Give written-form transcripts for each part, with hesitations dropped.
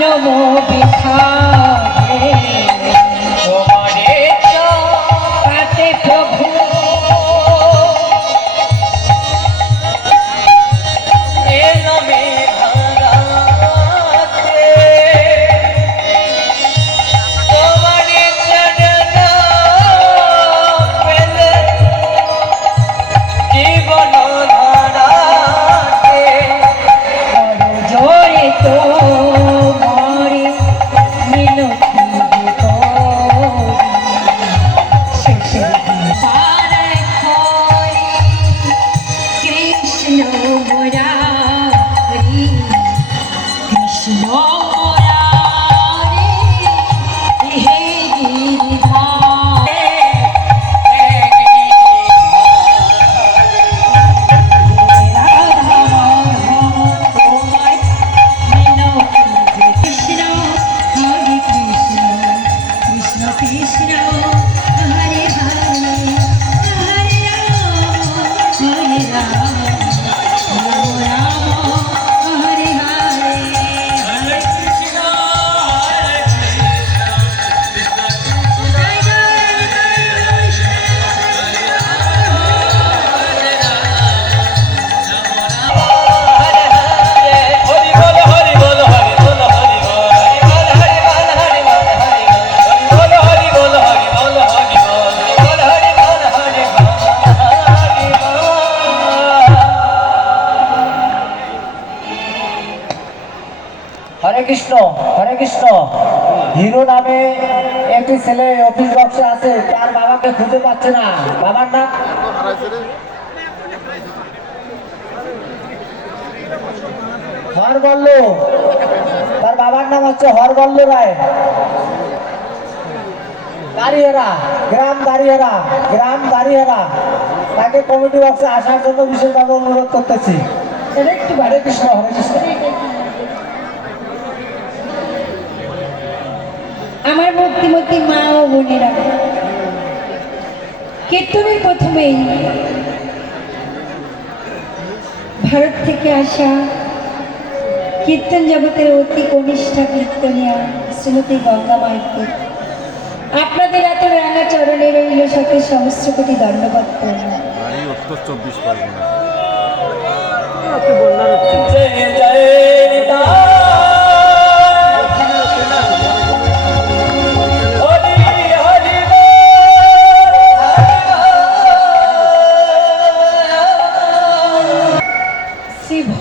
জনম বিধানে তোমারে চাতে প্রভু হরে কৃষ্ণ। হিরো নামে একটি ছেলে অফিস বক্সে আছে, তার বাবাকে খুঁজে পাচ্ছে না। বাবার নাম হরবল্ল, তার বাবার নাম হচ্ছে হরবল্ল রায়। দাঁড়িয়েরা গ্রাম, দাঁড়িয়েরা তাকে কমিটি বক্সে আসার জন্য বিশেষভাবে অনুরোধ করতেছি। একটু হরে কৃষ্ণ, হরে কৃষ্ণ। আমার ভক্তিমতী মা ও বোনেরা, কীর্তনের প্রথমেই ভারত থেকে আসা কীর্তন জগতের অতি কনিষ্ঠা কীর্তনিয়া শ্রীমতী গঙ্গা মাইতি, আপনাদের এত রাঙা চরণে রইল সাথে সহস্র কোটি দণ্ডবত।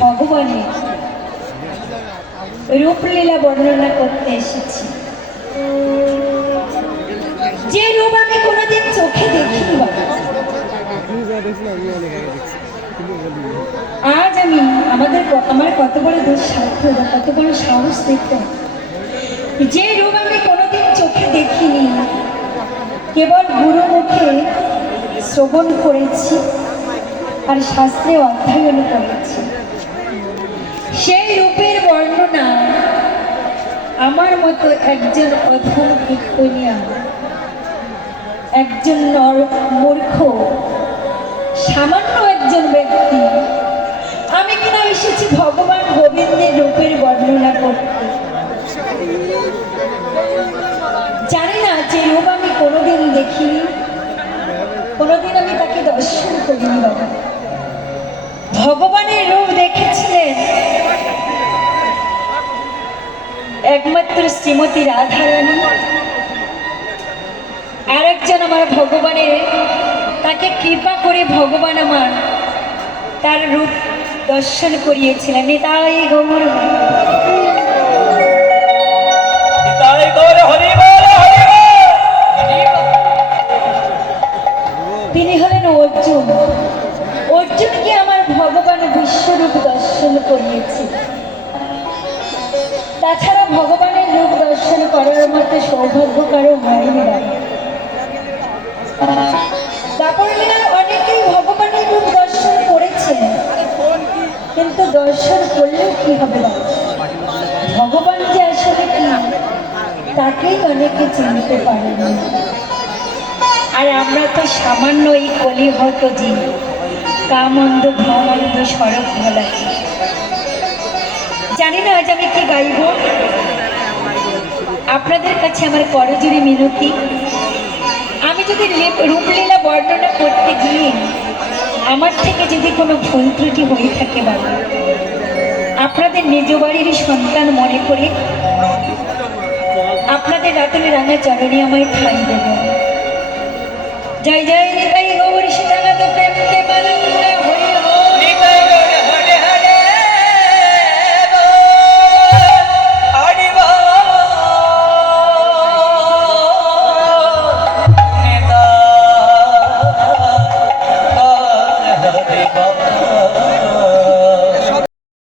ভগবানের রূপলীলা বর্ণনা করতে এসেছি, যে রূপ আমি কোনোদিন চোখে দেখিনি। আজ আমি আমার কত বড় দুঃসাধ্য বা কত বড় সাহস দেখতে, যে রূপ আমি কোনোদিন চোখে দেখিনি, কেবল গুরু মুখে শ্রবণ করেছি আর শাস্ত্রে অধ্যয়ন করেছি। সেই রূপের বর্ণনা আমার মতো একজন অধম কীর্তনিয়া, একজন মূর্খ সামান্য একজন ব্যক্তি, আমি কিনা এসেছি ভগবান গোবিন্দের রূপের বর্ণনা করতে। জানি না যে রূপ আমি কোনোদিন দেখিনি, কোনোদিন আমি তাকে দর্শন করিনি। বাবা ভগবানের রূপ দেখেছিলেন একমাত্র শ্রীমতী রাধারানী। আর একজন আমার ভগবানের, তাকে কৃপা করে ভগবান আমার তার রূপ দর্শন করিয়েছিলেন। নিতাই গৌর, তিনি হলেন অর্জুন। অর্জুনকে আমার ভগবান বিশ্বরূপ দর্শন করিয়েছে। তাছাড়া ভগবানের রূপ দর্শন করার মতো সৌভাগ্য কারো হয়নি। দাপরলীলার অনেকেই ভগবানের রূপ দর্শন করেছে, কিন্তু দর্শন করলেও কি হবে? ভগবান যে আসলে কি, তাকেই অনেকে চিনতে পারেনি। আর আমরা তো সামান্য এই কলিহত জীব, কামন্দ ভ্রমন্দ সড়ক ভোলা। জানি না আজ আমি কি গাইব, আপনাদের কাছে আমার করজোড়ে মিনতি, আমি যদি রূপলীলা বর্ণনা করতে গিয়ে আমার থেকে যদি কোনো ভুল ত্রুটি হয়ে থাকে বাবা, আপনাদের নিজ বাড়ির সন্তান মনে করে আপনাদের রাতুলে রাঙা চরণে আমায় ঠাঁই দেবেন। জয় জয় নিতাই